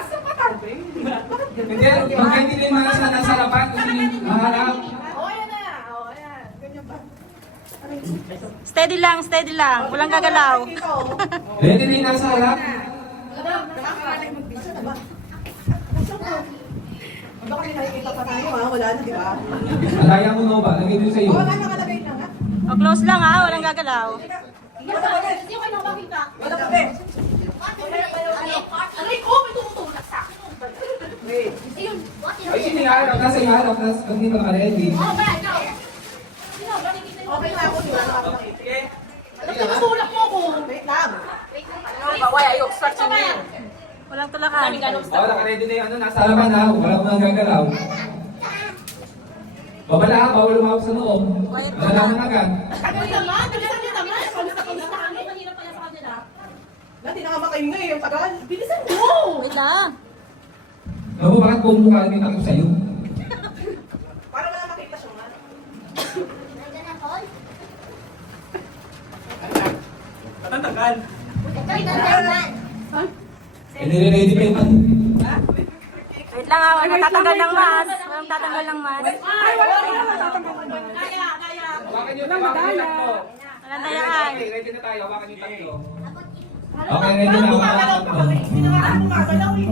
Asa pa tabi? Hindi, pag hindi na yung mga nasa harapan, kasi maharap. Ayan na. Ayan. Ganyan ba? Steady lang. Walang gagalaw. Ready na yung nasa harap. Nakakaling mag-video na ba? Baka may nakikita pa tayo ha? Wala na, di ba? Alaya mo no ba? Lagay mo sa iyo. Wala nakalagay na nga. O, close lang ha. Walang gagalaw. Hindi ko kayo makita. Wala pa din. Aray ko, may tumutulak sa akin. Wait. Ayun. Ay, hindi nga harap. Nasa iyo harap. Pag hindi pa naka-ready. Oh, ba, ikaw. Sino, ba nakikita niyo? Okay na ako, di ba? Nakakita. Alam, tinutulak mo ako. Wait lang. Wait lang. Ano ba? Why are you obstructing me? Walang tulakan. Oo, naka-ready na yung ano. Nasa harapan na. Wala ko nang gagalaw. Babala ka. Bawal umawag sa loob. Wala lang agad. Ano naman? Bilisan niyo naman. Kamusta kami? Kanina pala sa kanila. Dati nakabakain nga eh, yung tagal. Bilisan mo! Wait lang. Alam mo, bakit buong mukha namin ako sa'yo? Para wala makita siya man. Nandiyan na, Paul? Tagal. Nandiyan. Eh, nire-ready pa yung ano. Wait lang ha. Walang tatanggal ng mask. Walang tatanggal ng mask. Ay, wala na natatanggal. Kaya. Hawakan nyo, hawakan nyo tatlo. Walang dayakan. Okay, ready na tayo. Hawakan nyo tatlo. Okay, ready na. Hawakan nyo tatlo. Sinangalan mo magalaw eh.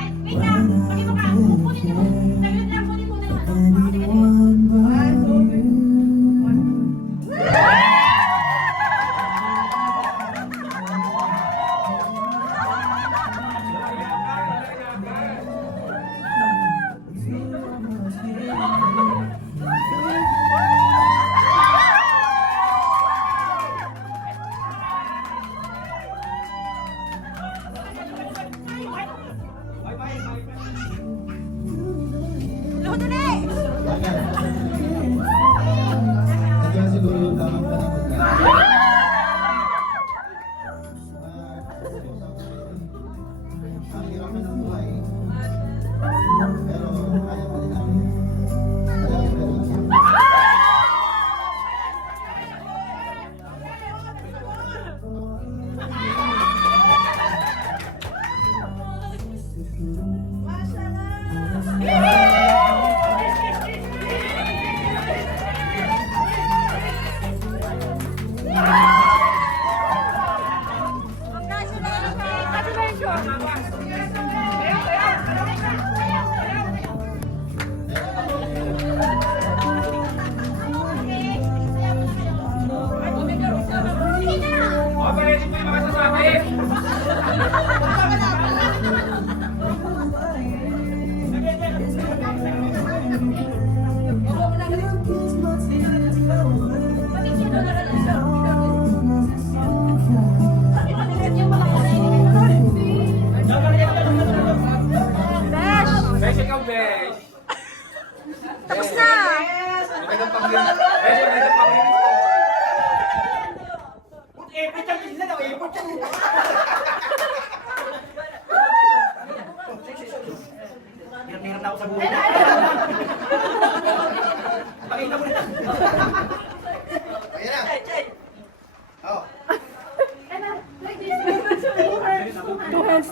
Ay, wait lang. Pakito ka. Kunin mo. Saglit lang. Kunin mo na yun. Luhod ulit. Kaya siguro yung tamang panahon ka. Ang hirap na ng buhay. Pero kaya pa rin namin. Kaya pa rin. Okay, ready po yung mga sasabi. Besh, ikaw, Besh. Tapos na. Magandang pag-release. Besh, magandang pag-release. Meron na ako sa buhay. Pakita mo na. Ayan na. Oh. Two hands.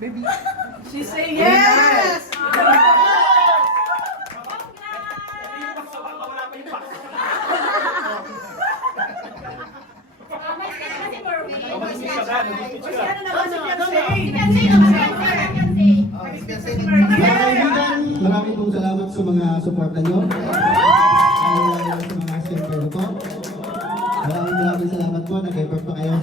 Baby. She say yes! Mga kaibigan, maraming pong salamat sa mga suporta nyo. Lalo sa mga siyempre ko. Maraming salamat po. Nag-effort pa kayo.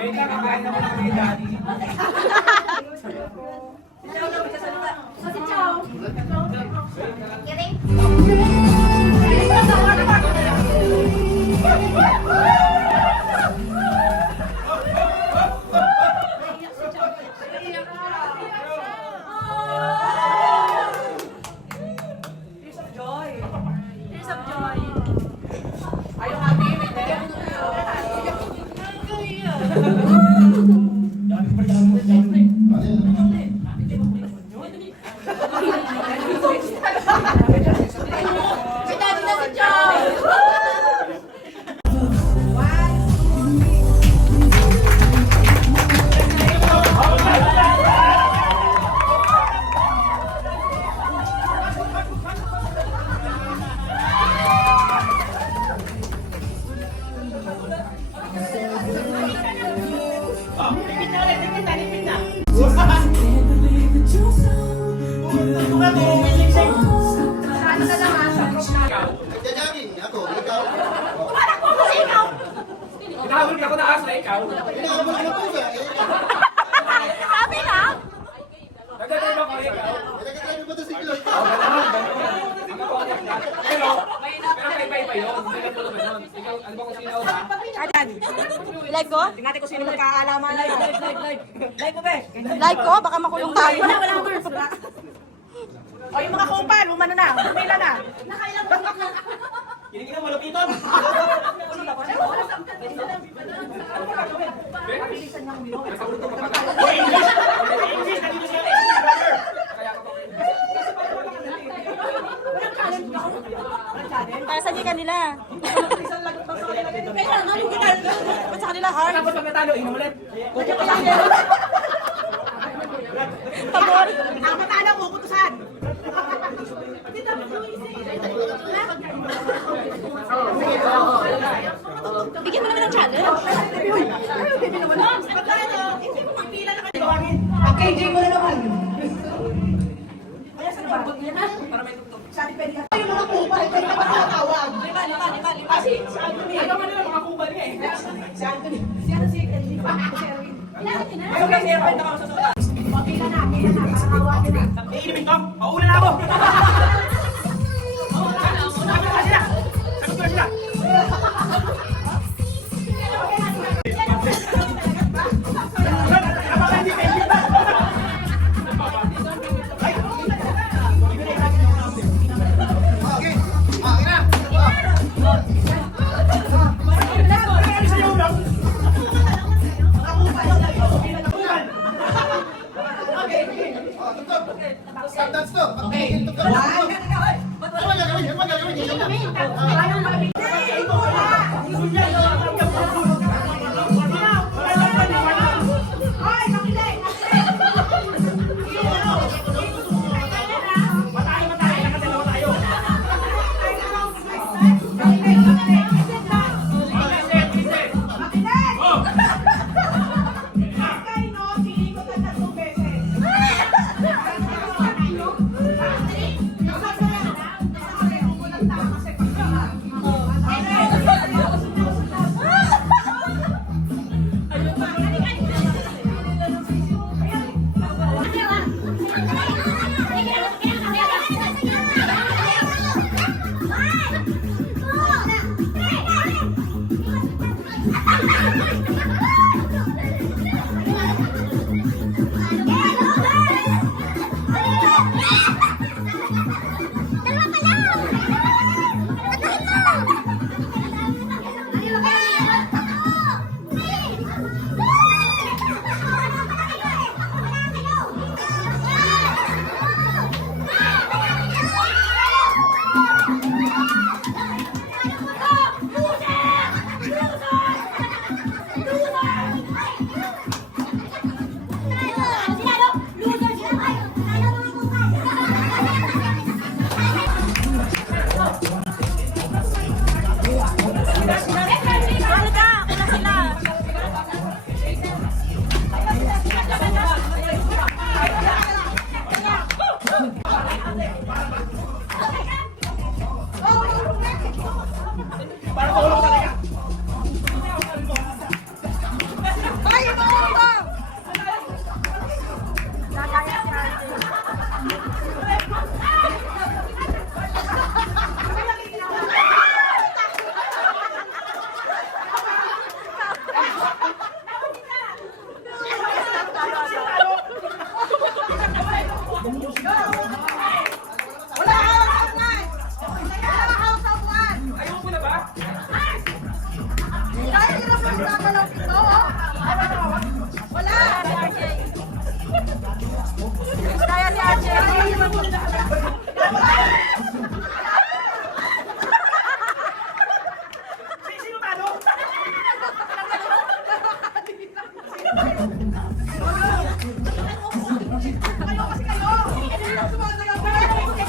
Wait lang, kakain naman kami ni Daddy. Kiring? Nahawal ka ako na aso, ikaw. Inaabot ko na po siya. Sabi lang. Nagdadrive ako, ikaw. Nagkakalabi ba ito si Chloe? Pero kay pa yun. Hindi ka tulad nun. Ikaw, ano ba kung sino ba? Like ko? Tingnan ko sino magkaalaman na. Like mo, be. Like ko? Baka makulong tayo. Wala. O yung mga kupal, umano na. Umila na. Kinikita mo, lapiton. Para sa kanila. Ba't sa kanila hard? Tapos pag natalo, inom ulit. Pabor. Ang matalo ko, kutusan. Bigyan mo naman ng challenge. Ang KJ mo na naman. Para may tugtog. Ay, mga kupal, kayo na makakawag. Lima. Kasi, si Anthony. Ano man nila mga kupal niya eh. Si Anthony. Si ano si Erwin. Ayun guys, Erwin, nakakasasunod. Pila na, makakawagin na. Iinimin ko, mauna na ako. Sagot ko na sila.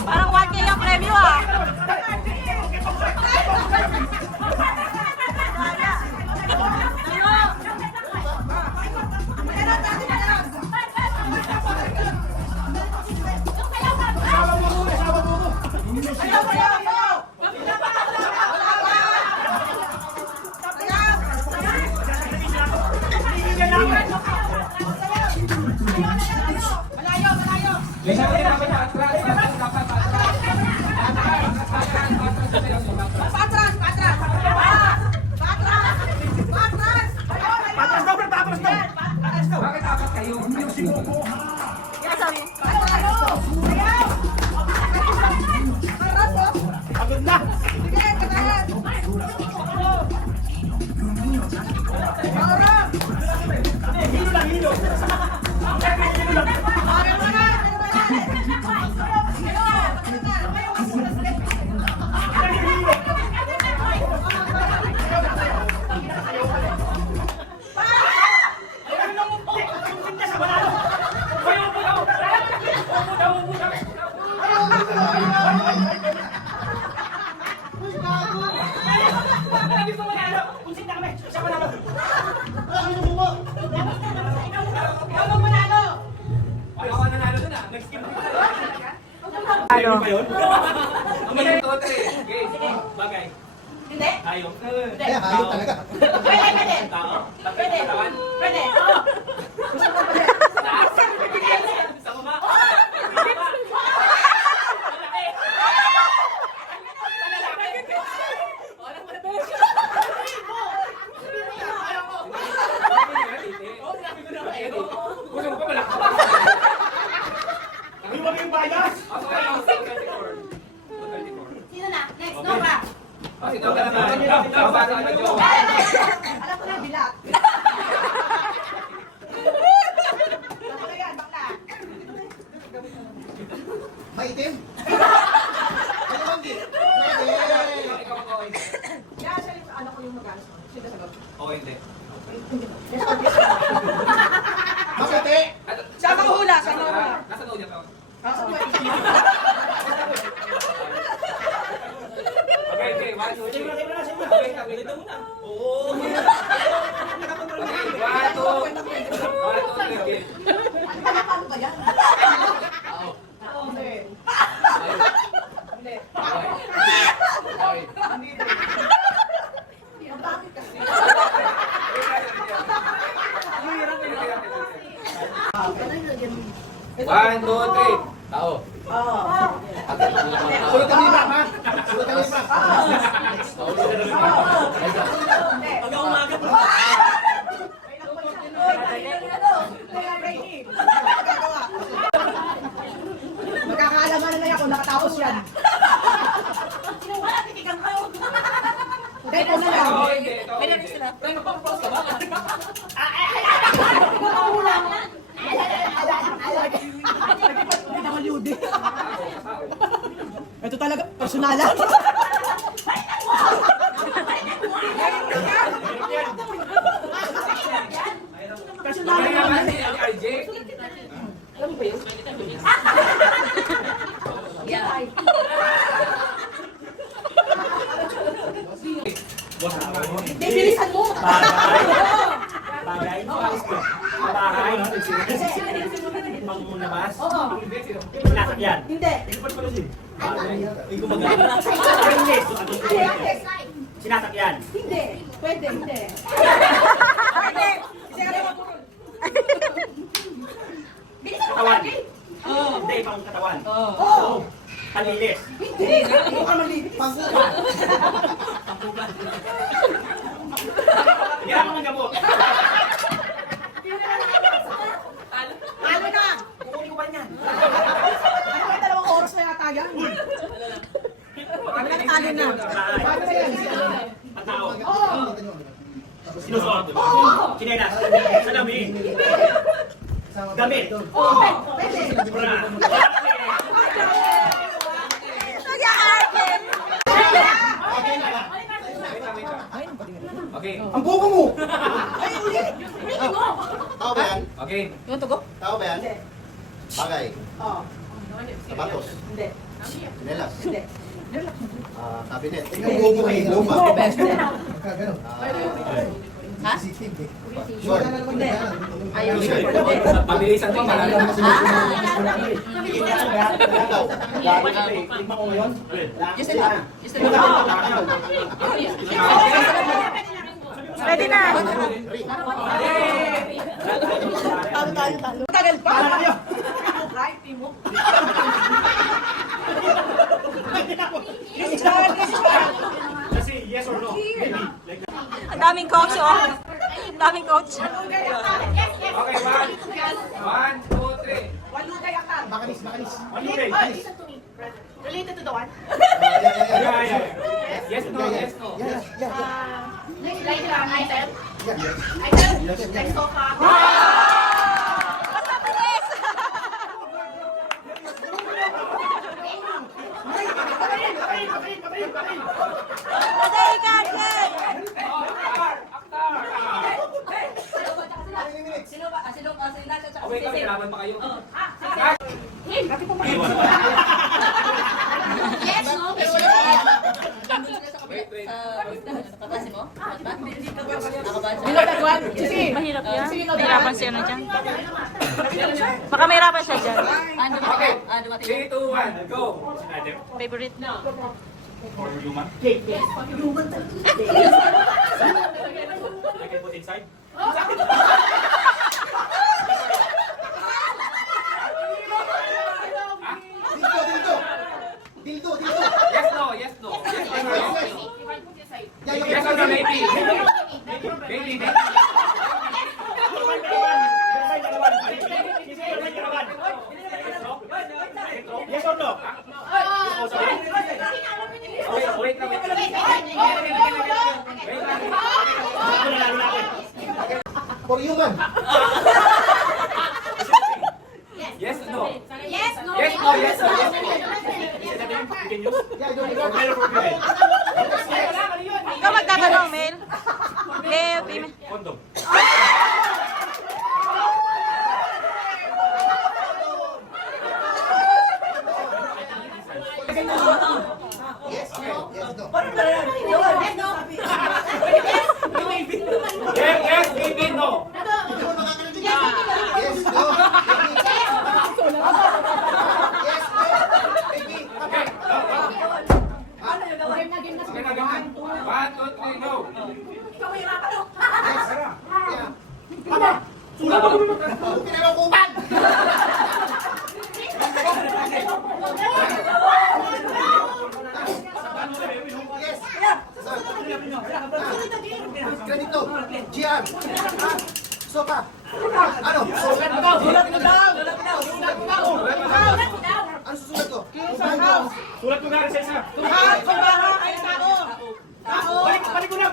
Parang 1K yung premyo ah. May sabi na dapat atras. Dapat atras. Patras! Patras! Patras! Patras daw, patras daw. Patras daw! Bakit apat kayo? Yes, sorry. Pagod na. Hilo lang, hilo. Hilo lang. Ano? Ang mga ito, tre. Okay. Bagay. Hindi? Tayo. Kaya hayop talaga. Pwede, pwede. Tao. Pwede. Katawan. Pwede. Sa baba. Kusong pa pala. Hiwag yung bias. Ako ay ang 24. 24. Sino na? Next, Nora. Kasi ikaw ka naman. Ikaw ba ka naman, Joe? Alam ko na, bilat. Bakla yan, bakla. Maitim. Kalabanggi. Ikaw ako. Yan, siya yung anak ko yung mag-alas. Siya sagot. Okay, hindi. Makati. Siya ang hula, siya ang hula. Nasa daw niya to. Okay, okay. 1, 2, 3. Okay, kami dito muna. Oo. Okay, 1, 2, 3. Ano ba yan? Hindi. Hindi. Hindi. Ang bakit kasi? One, two, three. Tao. Sulot kami ba, ha? Sulot kami ba? Pag umaga pa. Magkakaalaman na ako, nakatapos yan. Wala, titigang ka. Hindi, ikaw na lang. Oo, hindi. Ikaw, May hindi. lyrics sila. May magpapapos ka ba? Hindi naman yun. Ito talaga, personalan. Okay naman si RJ. Alam mo ba yun? Bibilisan mo! Bagay. Bahay. Pangunabas. Oo. Sinasakyan. Hindi. Ikaw magana. Hindi. Sinasakyan. Hindi. Pwede, hindi. Pwede. Kasi ka naman po. Katawan. Hindi, pang katawan. Oo. Palilis. Hindi. Hindi ka malinis. Hirap ng gamot. Ano na? Kukunin ko ba yan? Ano ba 2 oras na yata yan? Ano na talo na? Paano ba yan? At tao. Oo. Sinusuot. Chinelas. Salamin. Gamit. Oo. Pwede. Bra. Okay. Ang buko mo! Ay, ulit. Tao ba yan? Okay. Tao ba yan? Hindi. Bagay. Oo. Sapatos. Hindi. Sinelas. Hindi. Kabinet. Ang buko mo yung luma. Hindi. Ha? Short. Hindi. Ayaw. T-shirt. Pabilisan ko para Ikaw. Tignan ko ngayon. Pwede na. Talo. Tagal pa. Right? Tingin mo? Kasi yes or no? Maybe. Like that. Ang daming coach, oh. Ang daming coach. Okay, one, two, three. Walugay akal. Makanis. Malugay. Related to the one? Yeah, yeah. Yes, no, yes, no. Like item? Item? Like sofa? Mas mabilis! Madali ka, Jen! Okay, kami, laban pa kayo. Yes, no? Pero wala Wait, wait. kaklase mo? Mahirap yan. Mahirapan si ano dyan. Baka mahirapan siya dyan. Okay, 3, 2, 1, go. Item Favorite na. or human? I can put inside? Dildo. Yes, no, yes, no. Yes, no, yes, no. Yes or no, maybe. Maybe, maybe. Yes or no? Wait lang, wait lang. For human. Yes, no. Yes, no? Yes, no, yes, no, yes, no. Ikaw magtatanong, Mel. Male, female. Condom. Yes, maybe, no. Yes, no. Okay, na, ganyan. 1, 2, 3, go. Pinamakupan! Yes. Ganito. Gian. Soka. Ano? Sulat mo daw. Ano susulat ko? Sulat mo nga rin sa isa. Tao! Tao! Balik ko na.